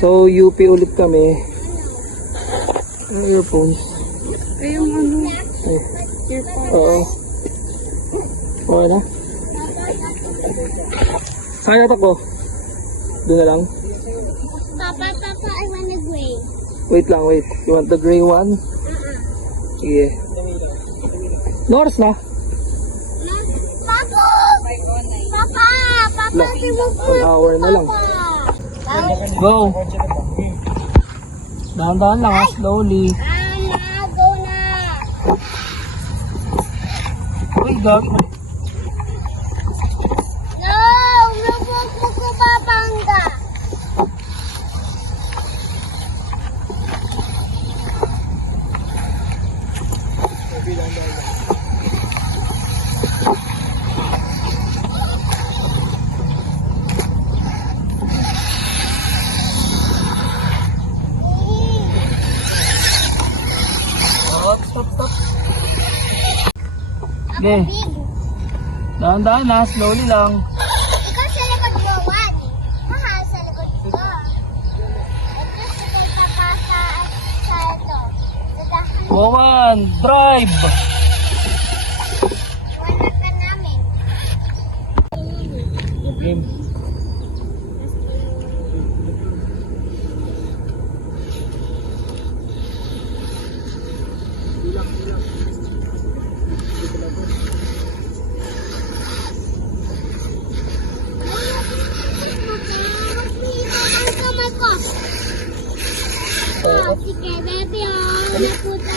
So, UP ulit kami. Ang earphones. Ay, yung ano, Ay, earphone. oo. Okay na? Saan natakbo? Doon na lang? Papa, I want the gray. Wait lang, wait. You want the gray one? Sige. North na? Papa! Papa! Papa, La, 1 hour na lang. Go! Dahan-dahan lang ha, slowly. Go na! Uy, gagi. No! Nabuko ko babangga! Stop. Okay. Dahan-dahan na, slowly lang. Ikaw sa likod mo, Juan. Mahal sa likod ko. Ito si kay Papa sa ito. Woman, drive! Wala ka namin. Game. Sige, baby, naputa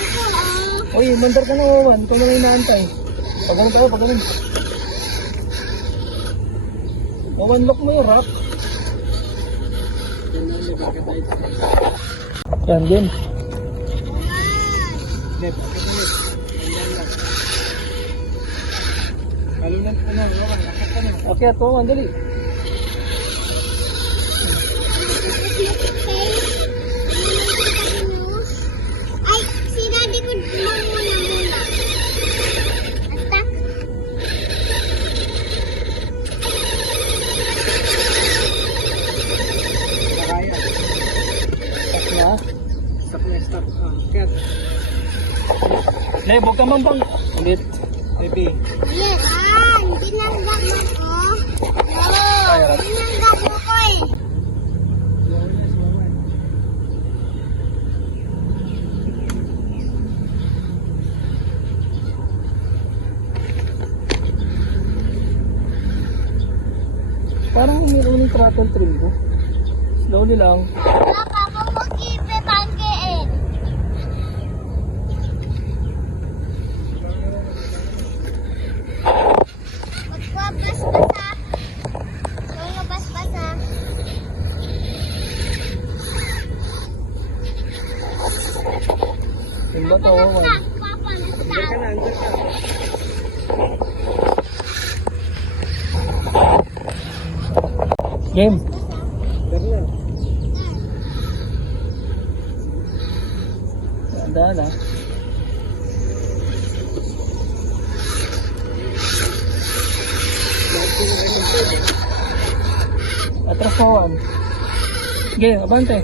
ko, Uy, mandar ka na, Woman. Ikaw na lang inaantay. Pagalan ka, pagalan. Woman, lock mo yung wrap. Yan, game. Okay, ito, mandali. Ay, si daddy ko muna. Basta. Stop na. Stop. Cat. Nay, huwag ka mambang. Ulit. Baby. Yes, binanggap mo ko. Ay, Binanggap mo ko eh. Parang umiinom yung throttle trim ko. Slowly lang. Papa, mag-ibe bangkein. Magpapasbasa. Magpapasbasa. Yung ba ito, Woman? Papa, nasta. Game. Dahan na. Atras mo, Juan. Game, abante.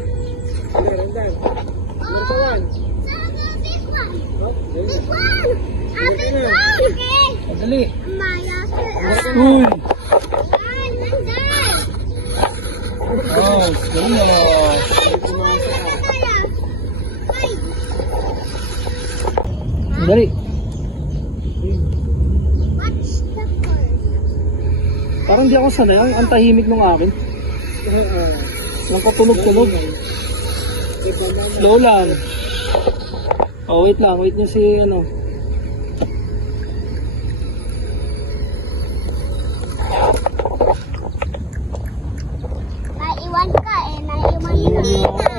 Madali. Uy! Oh, galing naman. Madali. Parang di ako sanay. Ang tahimik ng akin. Lang ko tunog-tunog. Slow lang. Oh, wait lang. Wait niyo si ano. Naiwan ka eh. Naiwan ka.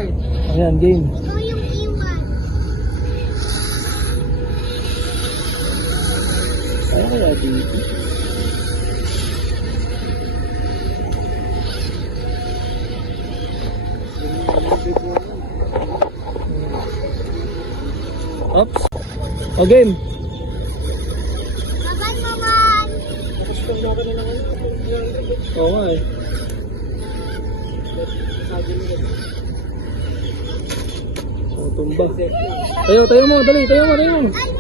Ayan, game. Ikaw yung iwan. Ano kaya dito? Oops. O game. Baban mo man. Oo nga eh. Tumba. Tayo mo, dali, tayo mo. Ay,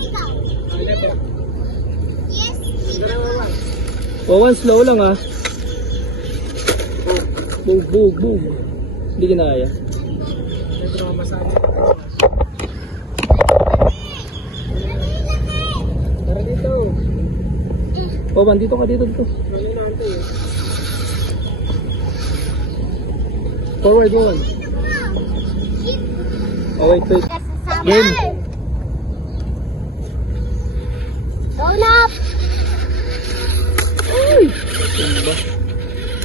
ikaw. Yes, One slow lang ha. Bug. Hindi kinaya. Tara dito. Owan, dito ka, dito. Forward, Owan. Oh, wait. Game. Down up. Ay! Tumba.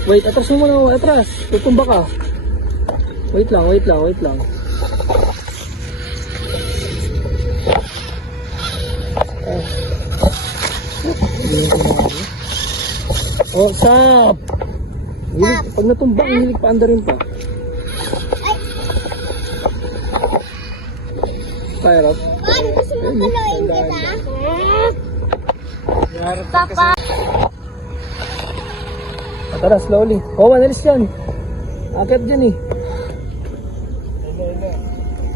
Wait, atras mo muna, atras. Tutumba ka. Wait lang. Oh, sap! Pag natumba, hilig pa anda rin pa. Fire up. Juan, gusto mo tuloyin kita? Papa. Tara, slowly. Oh, alis yan. Akit dyan eh.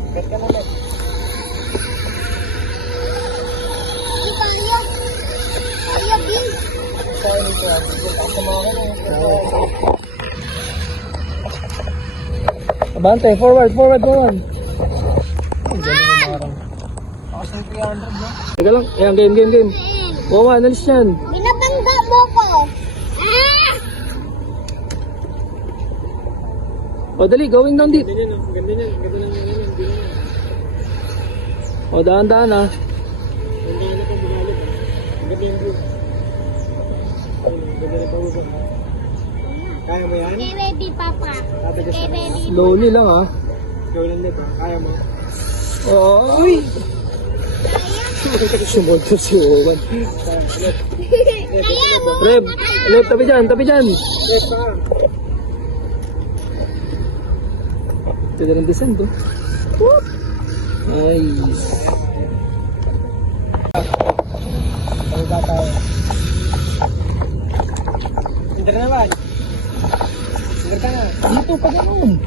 Akit ka naman. Kaya, Bill. Abante, forward. Teka lang, ayan, game. Oh, alis yan. Binabangga mo ko. Ah! O, dali, going down dito. Ganda niyan. O, daan-daan ha. Kaya mo yan? Okay, baby, Papa. Okay, baby. Slowly lang ha. Ikaw lang nito. Kaya mo. Oh, uy! Sumunod si Owen. Kaya mo. Reb, tabi dyan. Yes, pa. Pwede rin descend oh. Nice. Ano ba tayo? Hinter naman. Hinter ka na. Dito pa ganun.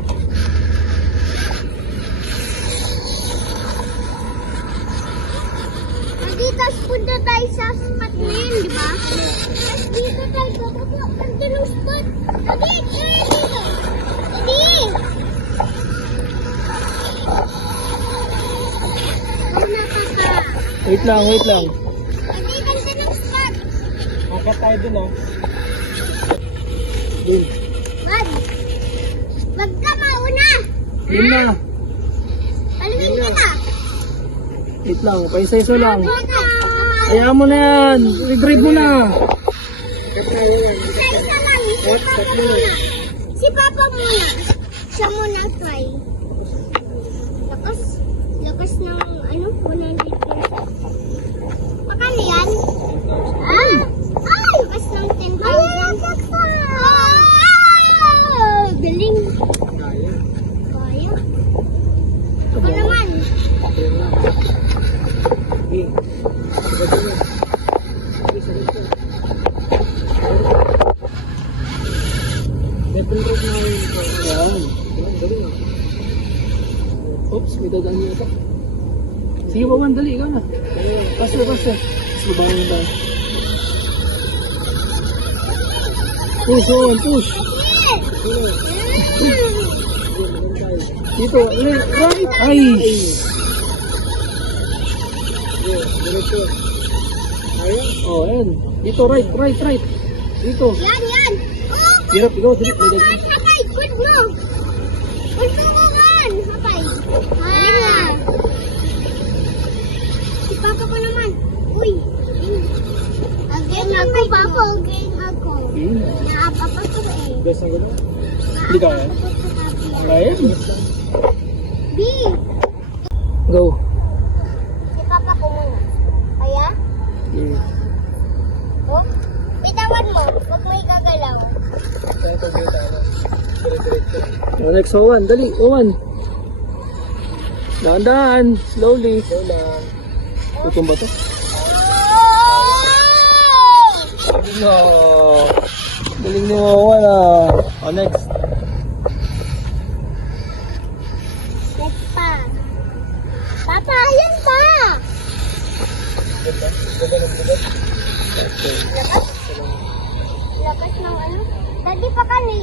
Tapos punta tayo sa spot na yun, di ba? Tapos dito tayo pupunta ng spot. Adi! Ano, Papa? Wait lang. Adi, ganda ng spot. Angkat tayo dun, oh. Dun. Wag ka mauna. Dun na. Paluin ka na. Wait lang, paisa-iso lang. Hayaan mo na yan. I-grade mo na. Angkat tayo yan. Isa-isa lang. Si Papa muna. Si Papa muna. Siya muna try. Lakas ng 100 pesos. Magkano yan? Ay! Lakas ng 10,000. Ay, galing. Kaya. Ako naman. Okay. Sabado mo. Okay, sabado mo. Betul ko na Ayan. galing. Oops, may dadaan niya ito. Sige pa man, dali. Ikaw na. Pass na. Tapos lubanin mo tayo. Push on, push. Dito, right. Ay! Diretso. Ayun. Oh, ayan. Dito, right. Dito. Yan. Oh, Hirap, ikaw. Dito, may dadaan. Hapay, good mo. Good mo ko kan. Hapay. Si Papa ko naman. Uy. Again ako, Papa. Again ako. Naapapa ko eh. Best ang gano'n. Hindi ka yan. Ayan. B. Go. Si Papa ko muna. Kaya? Oh? Bitawan mo. Huwag mo igagalaw. Saan ko gaya tayo? Diretso. Next, Owan. Dali, Owan. Dahan-dahan. Slowly. Ikaw lang. Tutumba to. No. Galing ni Owan ah. Oh, next. Next pa.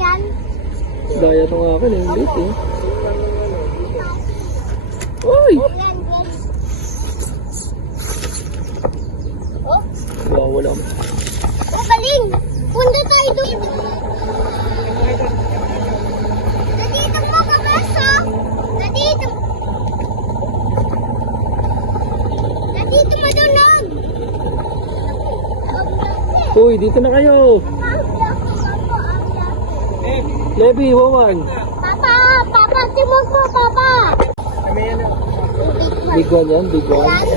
yan. Daya itong akin eh. Late eh. Uy! Yan, yan. Oh, Wow, wala. oh, galing. Punta tayo doon. Nandito mo ka, beso. Nandito. Nandito madunod. Uy, dito na kayo. Levi, Wawan. Papa, Papa, timog mo, Papa. Big one yan, big one. Yan.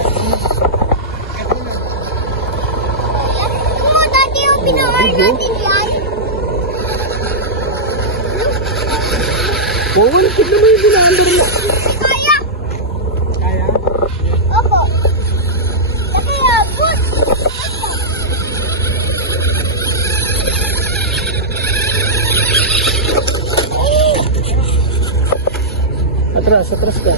Ito mo, dati yung pinahay natin yan. Wawan, tignan mo yung binaandar mo. Kaya. Kaya? Opo. Laki nga, good. Atras, atras ka.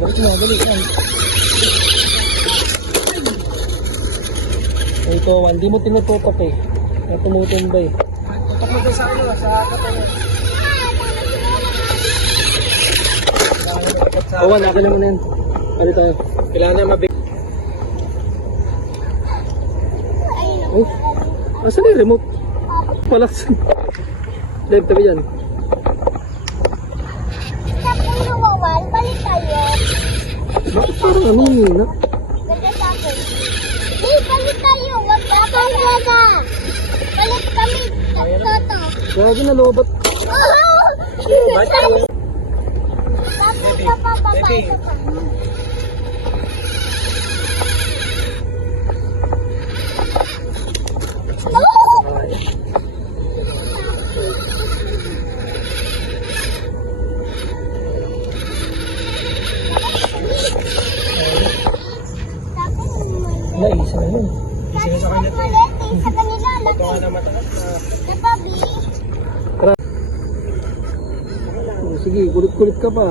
Bakit mo, dali yan. O ito, hindi mo tinututok eh. Natumutumbay. Tutok mo doon sa ano, sa katayo. Wawan, akin naman yan. Ano ito? Kailangan na mabig. Oh, asan yung remote? Palaksan. Live tabi yan. Tapos nawawan, balik tayo. Bakit parang ano yun? Ganda sa akin. Hey, balik tayo. Wag ka talaga. Balik kami. Toto. Grabe na lobat. Oh! Tapos papapapasok ka. Oh! Naisa na yun. Sino sa kanya? Sa kanila, Ito nga na matakas na. napabi. Oh, sige, kulit-kulit ka pa.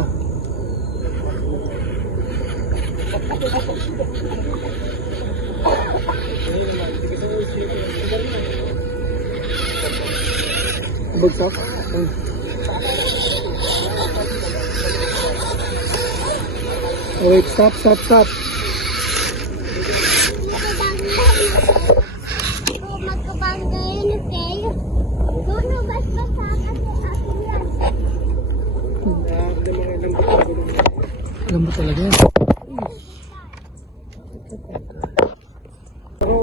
Bagsak. Ay. Oh, wait, stop, stop, stop. Magkabanggayin, okay? Doon, bas-bas sa akin yan. Alam mo talaga yan.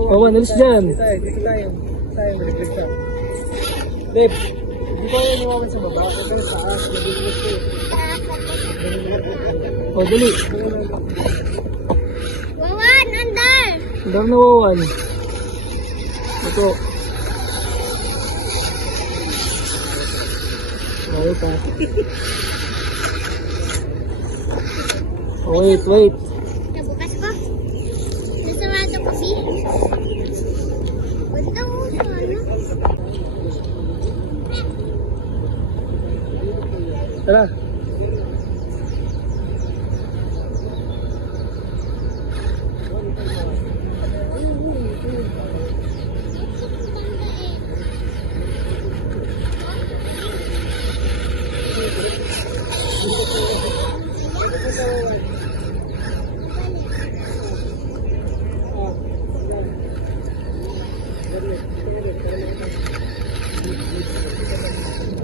Oh, alis dyan. Dito tayo, dito tayo. Tayo, nag-click siya. Babe, hindi tayo nawawin sa baba. Ito na sa taas, nag-click siya. Oh, dali. Wawan, andar! Andar na Wawan. Ito. Wait ha. Oh, wait, wait. Nabukas ko. Nasarado kasi. Punta mo sa ano? Tara.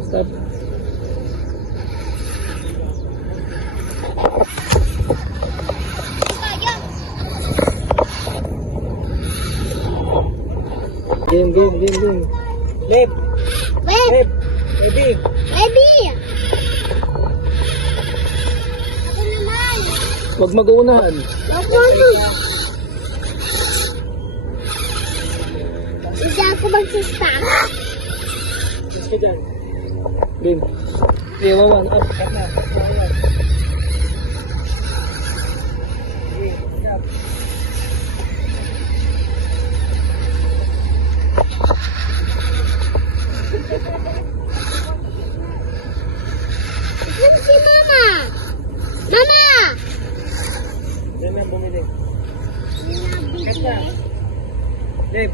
Stop. Kaya. Game, game, game, game. Babe, Wait, babe, baby. baby! Ako naman. Huwag mag-uunahan. Ako naman. Hindi ako magsistop. Yes ka dyan. Game. Okay, Wawan, up. Cut na, cut na yan. Sige, stop. Saan si Mama? Mama! Yan na, bumili. na. Dave.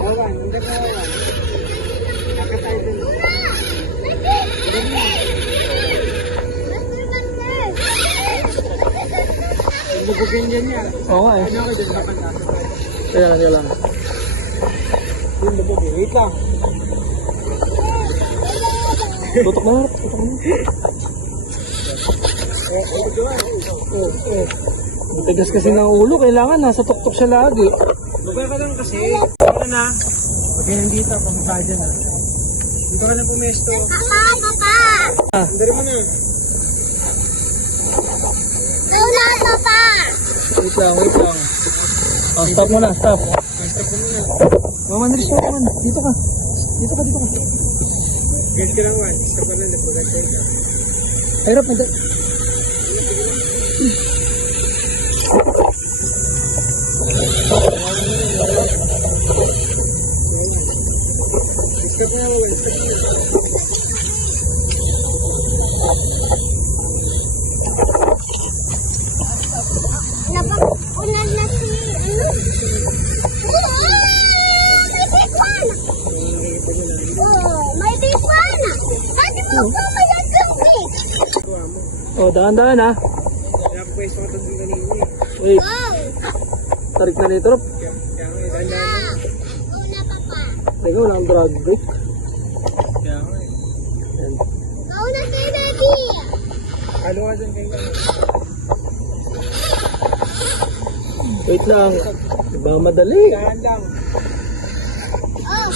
Wawan, hindi ka wawan. Nakatay din. Bubugin dyan niya. Oo nga eh. Ano ka dyan kapag nakatay? Kaya lang. Yung bubugin. Wait lang. Tutok na. Tutok na. Matigas kasi ng ulo. Kailangan nasa tuktok siya lagi. Lugar ka lang kasi. Ano na? Pag nandito, pamunta dyan na. Dito ka na pumesto. Papa! Andari mo na. Wala, Papa! Wait lang, wait lang. Oh, stop mo na, stop. Basta ko muna. Maman, stop naman. Dito ka. Dito ka, dito ka. Guide ka lang, Juan. Isa pa lang, napagay ka. Hirap, hindi. Isa pa lang, Juan. Isa pa lang. Napakunan na si, ano? May big one! Ate mo ko mayagang big! Tuwa mo. Oh, dahan-dahan ha. Kaya ako pwesto ka tabi kanina eh. Wait, Wow! tarik na nito, Rob. Kaya ako eh, tanda na. Una, Papa. Teka, wala akong drag brake. Kaya ako eh. Ayan. Una si Becky! Kalo ka dyan kayo. Wait lang. Diba madali? Dahan lang. Oh!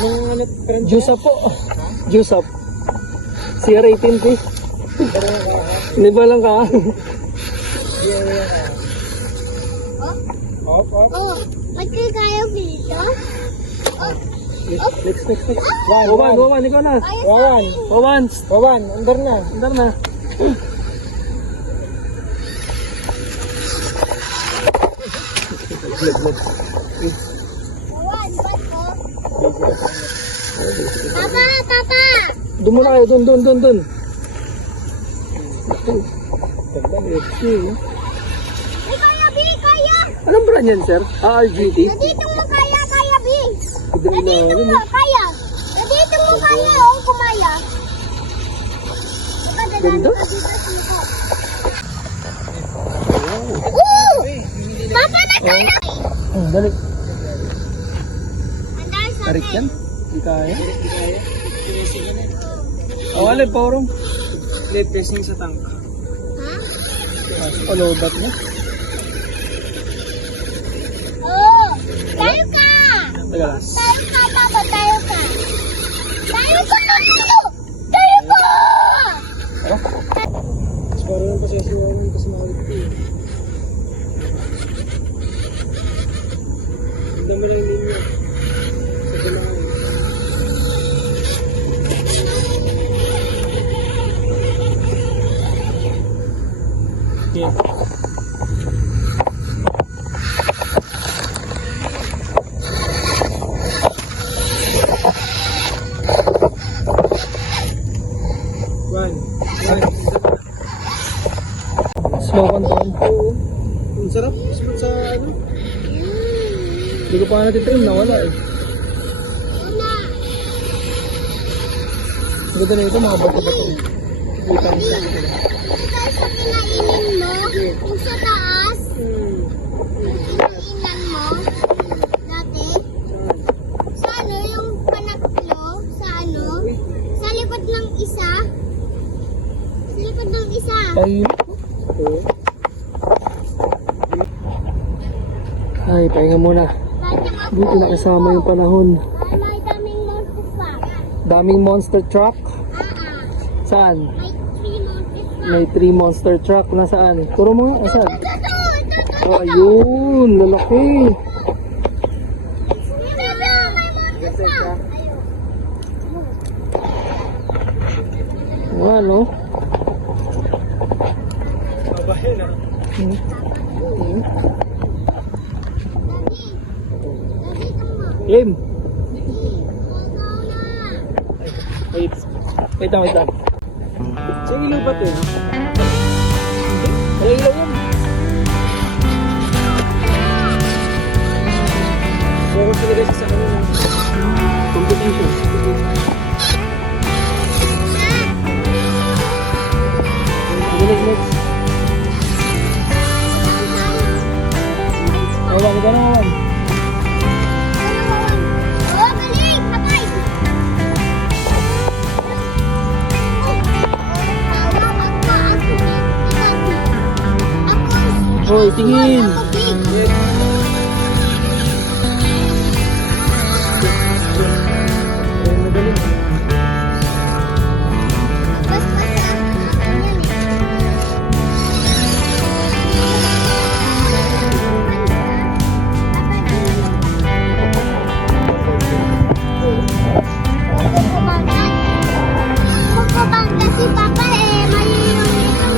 Anong ano, friend? Juice up po. Juice up. CR18 ko. Hindi ba lang ka? Op, op. Oh! Pati kayo dito? Oh! Next. Wan, Wawan, ikaw na. Ayos Wawan. Wawan, Wawan, under na. andar na. One, ba't ko? Papa! Papa! Doon muna kayo, doon. Okay. Ay, kaya, B! Kaya! Anong brand yan, sir? RGT? Nandito mo kaya, kaya, B! Hindi na Nandito alam. mo, kaya! Nandito mo kaya, oh, kumaya! Diba, dadaan Ganda? ka dito, siko. Woo! Papa, natala! Dali. Andar sa Tarik akin. yan? Hindi kaya. Alin, Paurong. Lip pressing sa tank. Ha? Palobat niya. Oh! Tayo ka! Teka lang. Tayo ka, Papa, tayo ka! Tayo ka! Tayo ka! Mas parang yung pasasiwan yung kasmawit ko eh. Ang dami lang ninyo. Sa kailangan. Yeah. One. Slow control. Ang sarap. Smooth sa ano. Hindi ko pa natitrim, nawala eh. Una! Ang ganda na ito, mga bato-bato. Butang sa Ito sa kinainin mo, kung sa taas, kinainan mo, dati, sa ano, yung panaklo, sa ano, sa likod ng isa, sa likod ng isa. Ay, pahinga muna. Dito na kasama yung panahon. May daming monster pa. Daming monster truck. Saan? May 3 monster pa. May 3 monster truck. Nasaan? Turo mo nga. Saan? Ito! Oh, ayun. Lalaki. May monster pa. Ano? Babahin ah. Game. Wait. Wait lang. Sa ilaw ba ito? Ay, ilaw yan. Focus talaga siya sa kanila. Competition. Next. Awan, ikaw na awan. Oh, galing! Kapay! Hoy, tingin. Kasi papa malilong ito.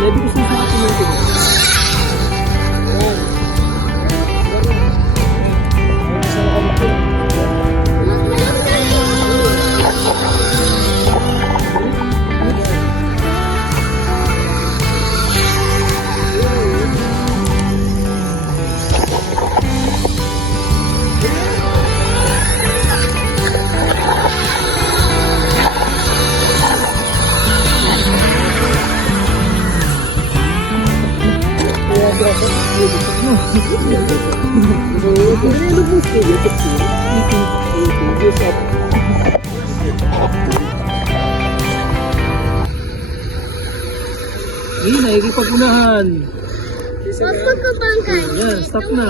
Lebi gusto sa atin yung tingin. Hindi, nakikipag-unahan. Magpapabangkay. Yan, stop na.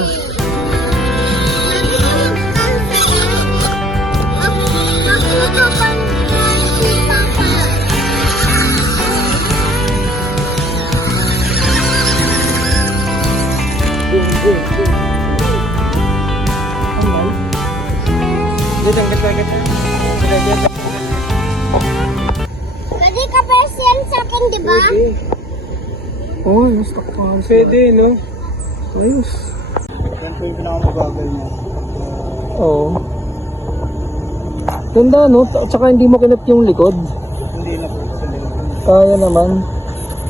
Pwede ka press yan sa akin, di ba? Oh, yung stop pa. Pwede, no? Ayos. Yan po yung pinakamabagal niya. Oo. Ganda, no? Tsaka hindi mo kinat yung likod. Hindi na po. Hindi na po. Kaya naman.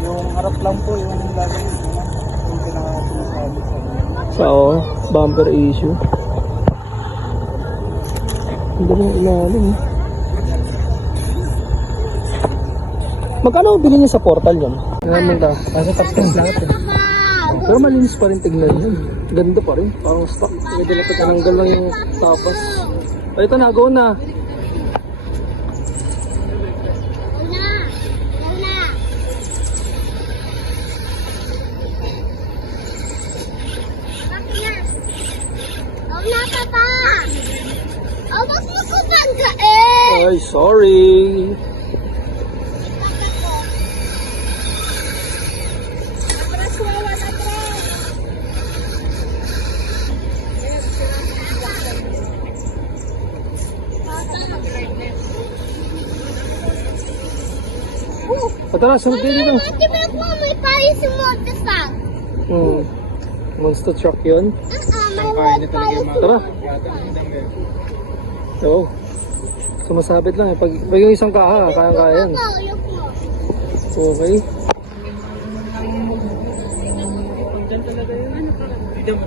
Yung harap lang po, yung lagay yung pinaka-pinasabi sa inyo. Sa bumper issue. Hindi mo ilalim. Magkano bili niya sa portal yan? Ngayon daw. Kasi tapos lahat eh. Pero malinis pa rin tignan yun. Ganda pa rin. Parang stock. Pwede na tinanggal lang yung tapas. Ay, ito na. Go na. Una. Una. Bakit na? Una ka pa. Oh, wag mo ko bangkain. Ay, sorry. Atras, wawan, atras. Tara, sunod kayo dito. Ate, ba't mo may payo sa motorcycle? Monster truck yun. May payo sa Tara. Oo. Sumasabit lang eh. Pag yung isang kaha, kayang-kaya yan. Look mo. Okay.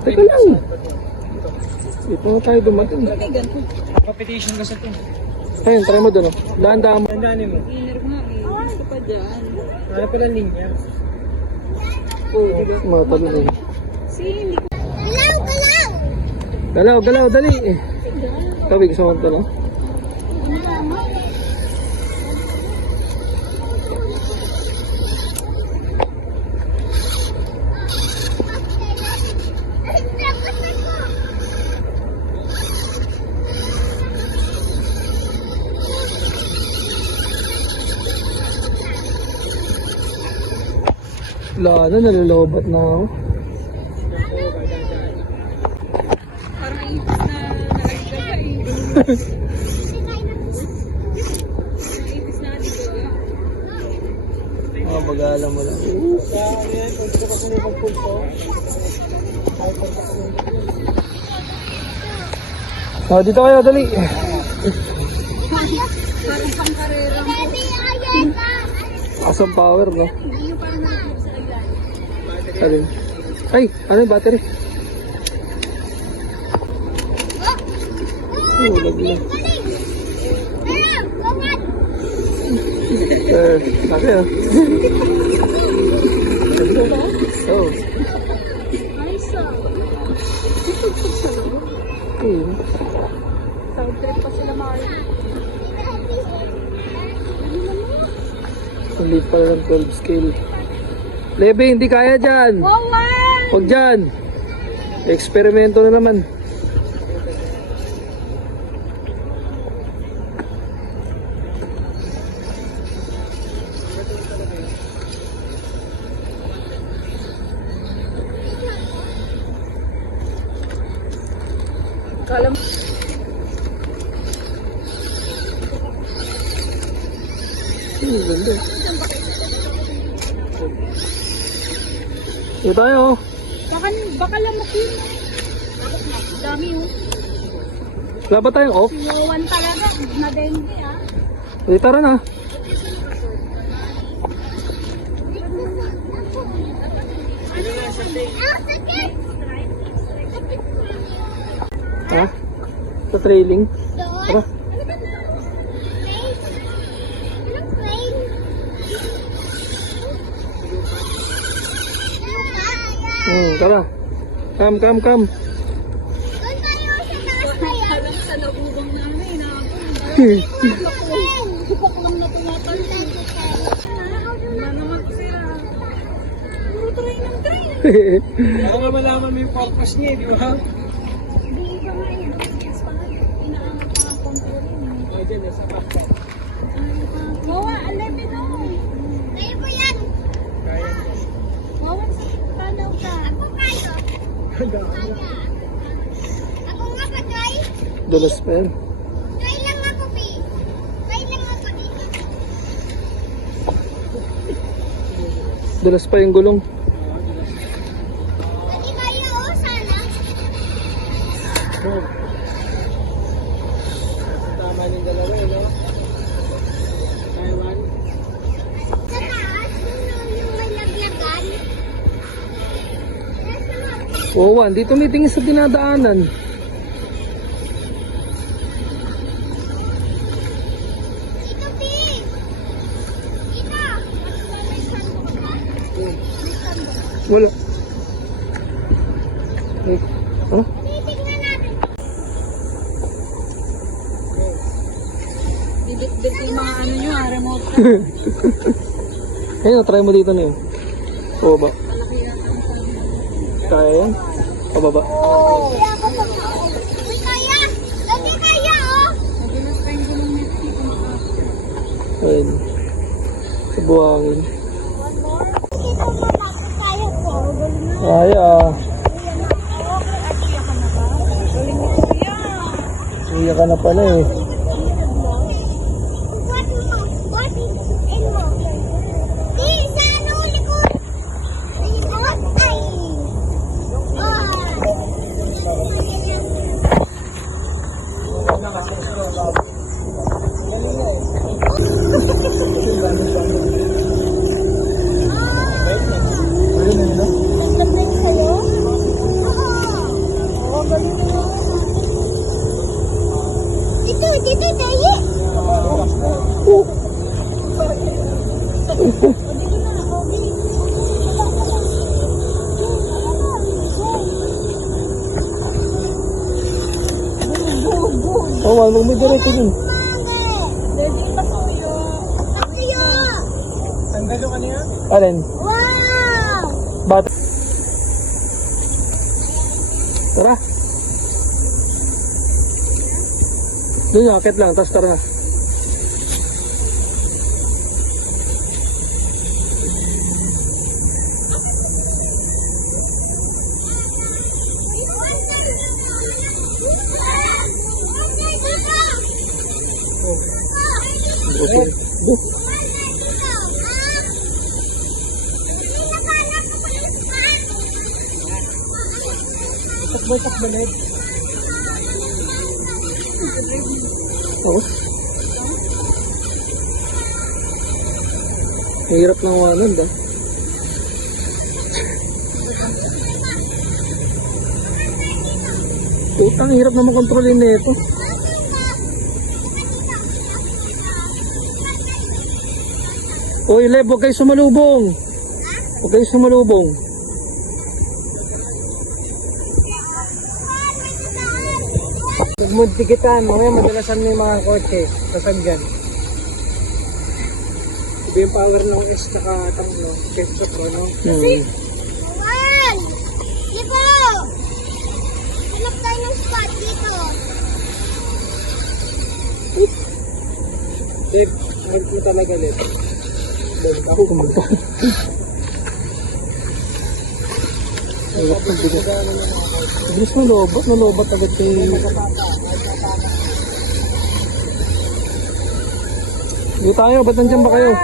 Teka lang. Dito na tayo dumating. Competition kasi ito. Ayun, try mo doon. Daan-daan mo. Tandaanin mo. Ano pala linya? Mga talon. Galaw, galaw! Galaw, galaw, dali. Kawig sa mga talon. Wala na, nalalobat na ako. Mag-aalam mo lang. Dito kayo, dali. Awesome power, no? Alin? Ay, ano yung battery? Oh, laglag. Sabi ah. Oh. Sound trip pa sila Mari. Ang liit pala ng 12 scale. Lebe, hindi kaya dyan. Huwag dyan. Eksperimento na naman. Kalam. Ganda. Ito tayo. Baka lamok yun. Dami yun. Wala ba tayong off? Siwawan talaga. Madenge ah. Hindi, tara na. Ha? Sa trailing? Tara. Tara. Come. Parang sa lubong namin. Kupok lang na tumatanda. Wala naman siya. Puro try ng try. Para nga malaman mo yung purpose niya, di ba? Hindi pa nga yun. Inaangat pa ang control yun. Ay, dyan, nasa pasta. Mawa, 11 na. Kaya po yan. Kaya. Mawa, tanaw ka. Ako kayo. Ako nga pa, Joy. Dulas pa yan. Joy lang ako, Pi. Joy lang ako dito. Dulas pa yung gulong. Pwede kayo, sana. Tama ng dalawa, no? Taiwan. Sa taas, yung may laglagan. Oo, hindi tumitingin sa dinadaanan. Dito, Pi. Dito. Wala. Eh, huh? Titignan natin. Bibit-bit yung mga ano nyo, remote. Ayun, try mo dito na yun. Pababa. Malaki yata ang sabi. Kaya yan? Pababa. Kaya ako pa. Uy, kaya. Lagi kaya, oh. Magulas pa yung gulong nito. Hindi ko makakita. Ayun. Sa buhangin. Dito mo bakit kaya ko. Kaya. Galing mo kuya. Iyak ka na pala eh. What mo? What is in mo? Di, sa ano, likod. Likod, ay. Naglablay kayo? Oo. Oo, galing mo. Ito, naman, huwag mo diretso dun. Daddy, patuyo. Tuyo! Tanggal yung kanina? Alin? Wow! Bat. Tara. Doon, akit lang, tapos tara na. Okay. Go. Takbo balik. Oo. Hirap ng wanan ba? Ang hirap naman kontrolin na ito. Uy, Lev, huwag kayo sumalubong. Huwag kayo sumalubong. Nagmuntikitan, mga madalasan mo yung mga kotse. Sasagyan. Ito yung power ng S nakatanglo. Ketchup ko, no? Juan! Dito! Hanap tayo ng spot dito. Deb, mag mo talaga, Deb. Deb, ako Pumunta. Bilis na lobat agad kayo. Hindi tayo, ba't nandiyan ba kayo?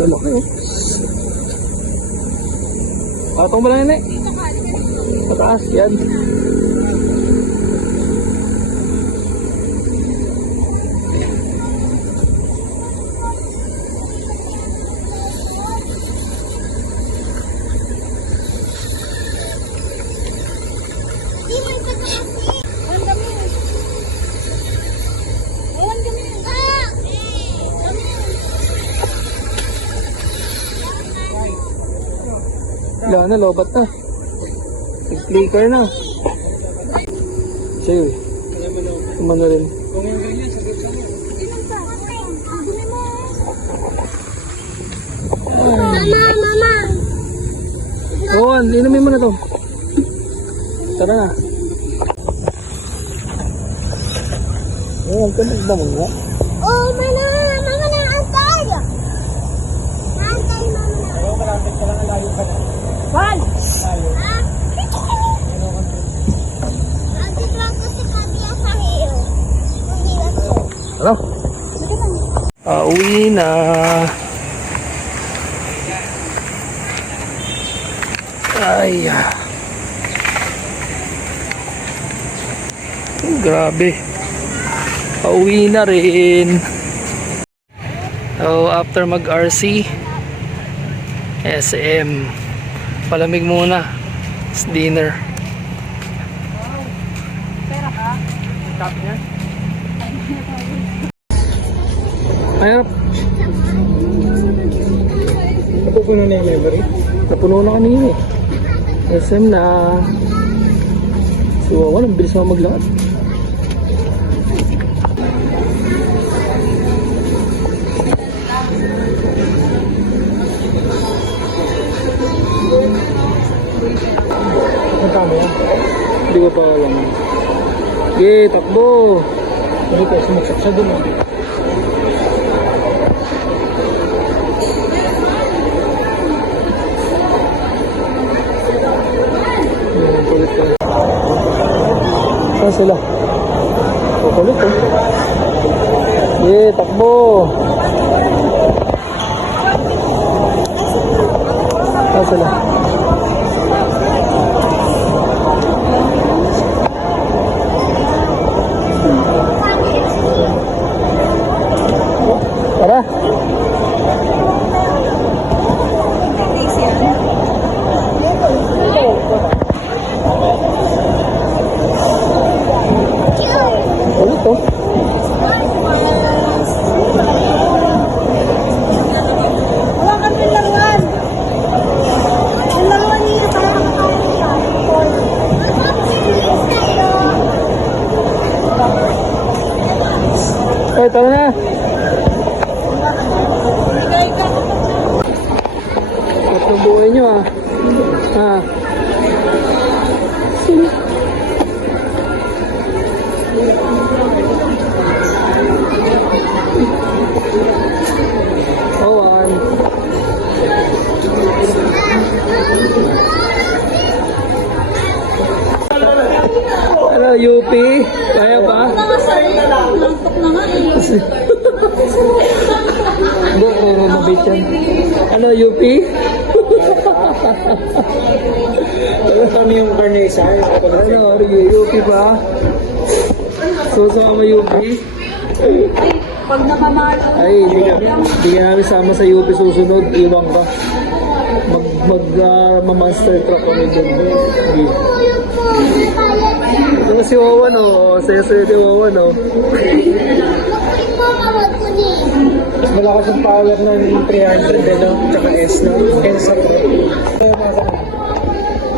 Lalo kayo. Tatong mo lang yun eh. Pataas, yan. Di mo ito kasi. Walang kami. Walang kami. Ah! Wala na, lobat na. Nag-flicker na. Sa'yo eh. Kumano rin. Kung yung ganyan, sagot sa mo. Mama! Rowan, inumin mo na to. Tara na. Oh, ang kanag ba mo nga? Oh, mama na antay! Antay, mama na. Pero malapit ka lang, layo ka na. Juan! Layo. Ah? Andito lang ko si Katia sa hiyo. Hindi lang ko. Ano? Uwi na. Ay. Grabe. Pauwi na rin. So, after mag-RC, SM. Palamig muna. It's dinner. Top niya? Ayop. Napupuno na yung memory. Napuno na kanina eh. SM na. Si Wawan, ang bilis na maglakad. Ang tama yun. Hindi ko pa alam. Okay, takbo. Hindi ko, sumaksak siya dun. Kulit ka. Saan sila? Kulit eh. Okay, takbo. Saan sila? Tara. Kulit oh. Wala kami lang, Juan! UP? Kami yung Carnesa. Ano, UP pa? So, sama UP? Pag nakamalo. Ay, hindi ka namin sama sa UP susunod. Iwan ka. Master truck kami doon. Sige. Ito na si Wawan, oh. Saya-saya si Wawan, oh. Mas malakas ang power ng 300 ano, tsaka S no? S ako.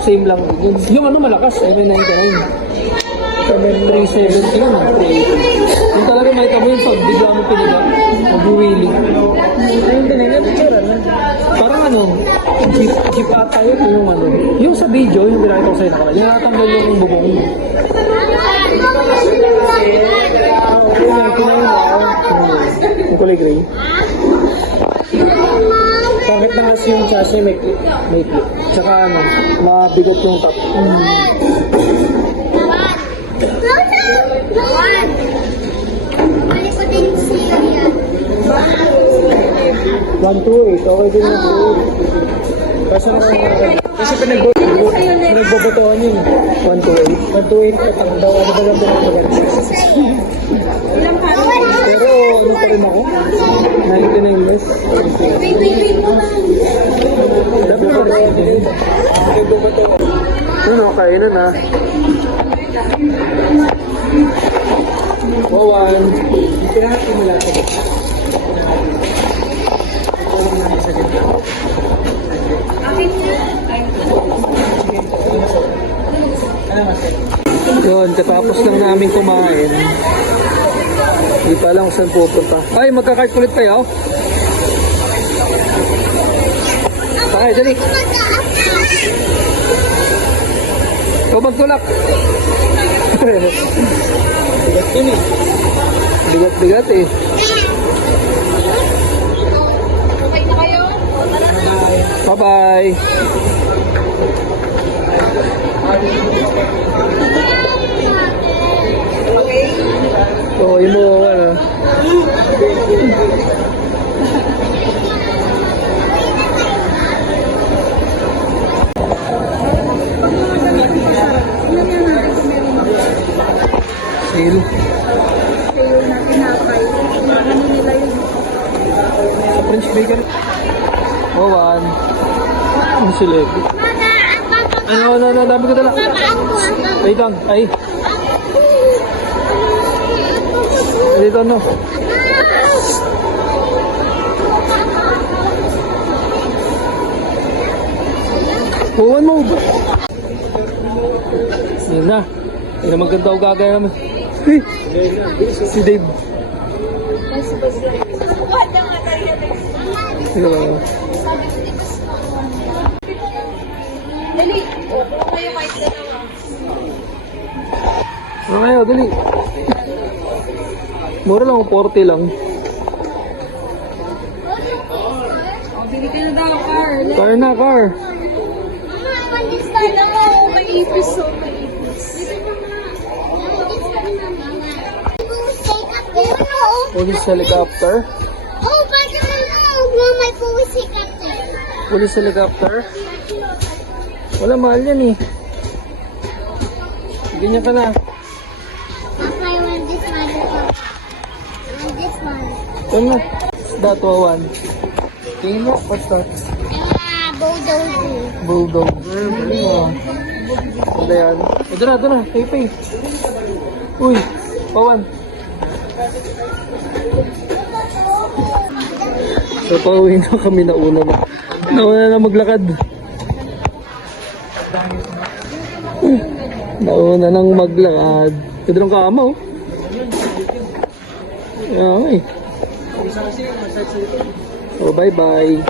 Same lang. Yung ano malakas, MN99. Kami 370 yun, 380. Yung talaga makita mo yun pag bigla mo piniga, mag-wheeling. ayun din ang picture na. Parang ano, jeep ata yun yung ano. Yung sa video, yung binakita ko sa'yo nakalala, yung natanggal yung bubong. Yung kulay gray. Bakit na kasi yung chassis may clip? May clip. Tsaka ano, mabigat yung top. Balik ko din siya yan. 128, okay din na. Kasi pinagbobotohan yun. 128. 128 patang daw. Ano ba lang doon ang maganda? Pero ano pa rin ako? 99 less. Dapat pa rin. Ano, kainan na. Wawan. Yun, katapos lang namin kumain. Hindi pa lang kung saan pupunta. Ay, magkakart-kulit tayo. Sakay, dali. Ikaw magtulak. Bigat eh. Okay na kayo? Bye-bye. So, yung mo, ano. Sale. Kayo na pinapay. Ano nila yun? Sa French Bakery. Wawan. Ang silip. Ano, dami ko dala. Wait lang, ay. Dito ano. Wawan mo ba? Yan na. Yan na maganda o gagaya naman. Hey, si Dave. Sige lang. Dali. Kung kayo kahit dalawa. Ano kayo, dali. Mura lang, 40 lang. Oh, bili ka na daw, car. Car na, car. May ipis, so may ipis. Police helicopter. Oh, bakit may police helicopter? Police helicopter. Wala, mahal yan eh. Ganyan ka na. Okay, I want this one. I want this one. Ito na. That one. Tingin mo, what's that? Bulldozer. Bulldog. Oh. Ano yan? Ito na. Pay. Uy, pawan. So, pauwi na kami nauna na maglakad. Nauna nang maglakad. Ito ng kama, oh. Okay. So, bye-bye.